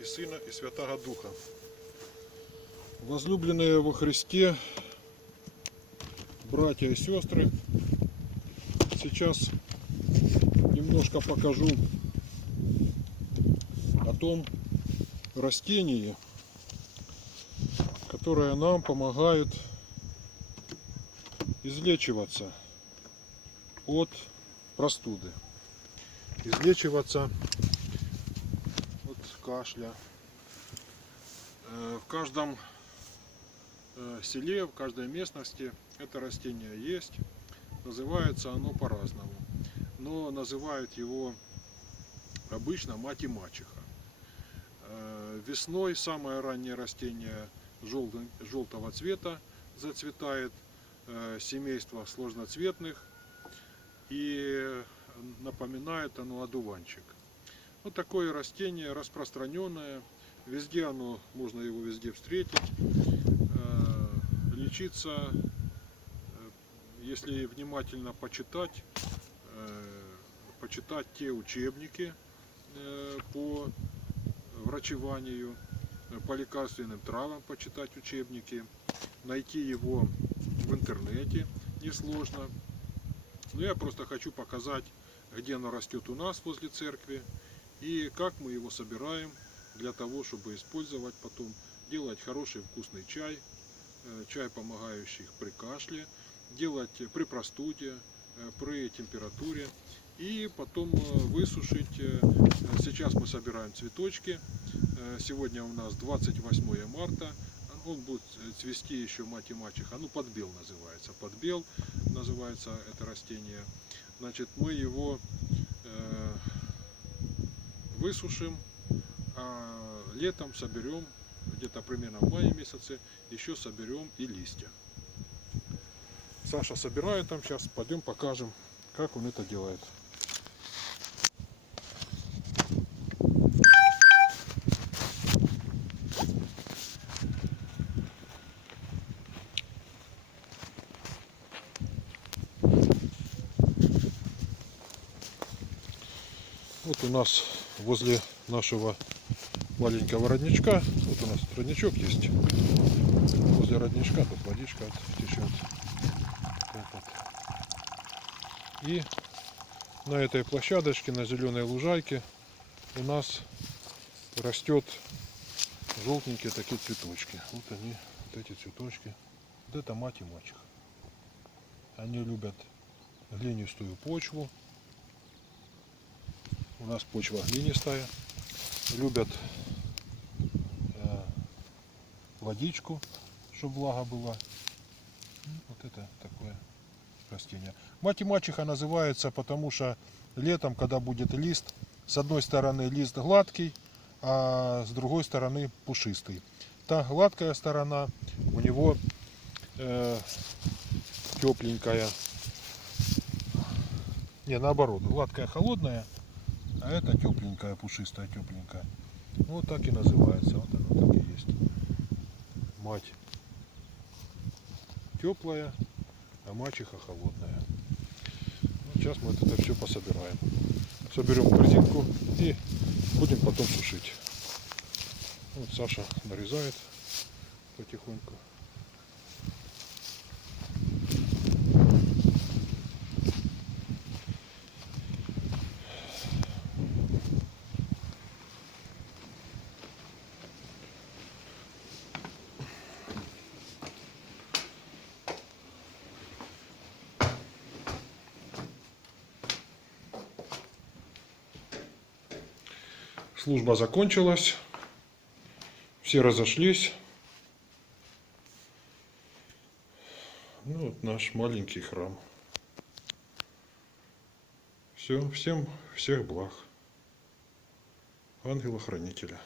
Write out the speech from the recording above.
и Сына, и Святаго Духа. Возлюбленные во Христе, братья и сестры, сейчас немножко покажу о том растении, которое нам помогает излечиваться от простуды, излечиваться от кашля. В каждом селе, в каждой местности это растение есть. Называется оно по-разному, но называют его обычно мать и мачеха. Весной самое раннее растение желтого цвета зацветает, семейство сложноцветных, и напоминает оно одуванчик. Вот такое растение распространенное, везде оно, можно его везде встретить. Лечиться, если внимательно почитать те учебники по врачеванию, по лекарственным травам почитать учебники, найти его в интернете несложно. Но я просто хочу показать, где оно растет у нас возле церкви и как мы его собираем для того, чтобы использовать потом, делать хороший вкусный чай, чай, помогающий при кашле, делать при простуде, при температуре, и потом высушить. Сейчас мы собираем цветочки. Сегодня у нас 28 марта. Он будет цвести еще мать и мачеха. Ну, подбел называется. Подбел называется это растение. Значит, мы его высушим, а летом соберем, где-то примерно в мае месяце, еще соберем и листья. Саша собирает там сейчас, пойдем покажем, как он это делает. Вот у нас возле нашего маленького родничка, вот у нас родничок есть, возле родничка тут водичка течет. И на этой площадочке, на зеленой лужайке у нас растет желтенькие такие цветочки. Вот они, вот эти цветочки. Вот это мать и мачеха. Они любят глинистую почву. У нас почва глинистая. Любят водичку, чтобы влага была. Вот это такое растение. Мать и мачеха называется, потому что летом, когда будет лист, с одной стороны лист гладкий, а с другой стороны пушистый. Та гладкая сторона у него тепленькая. Не, наоборот, гладкая холодная, а это тепленькая, пушистая, тепленькая. Вот так и называется. Вот оно так и есть. Мать теплая, а мачеха холодная. Вот сейчас мы это все пособираем. Соберем корзинку и будем потом сушить. Вот Саша нарезает потихоньку. Служба закончилась, все разошлись. Ну, вот наш маленький храм. Все, всем всех благ. Ангела-хранителя.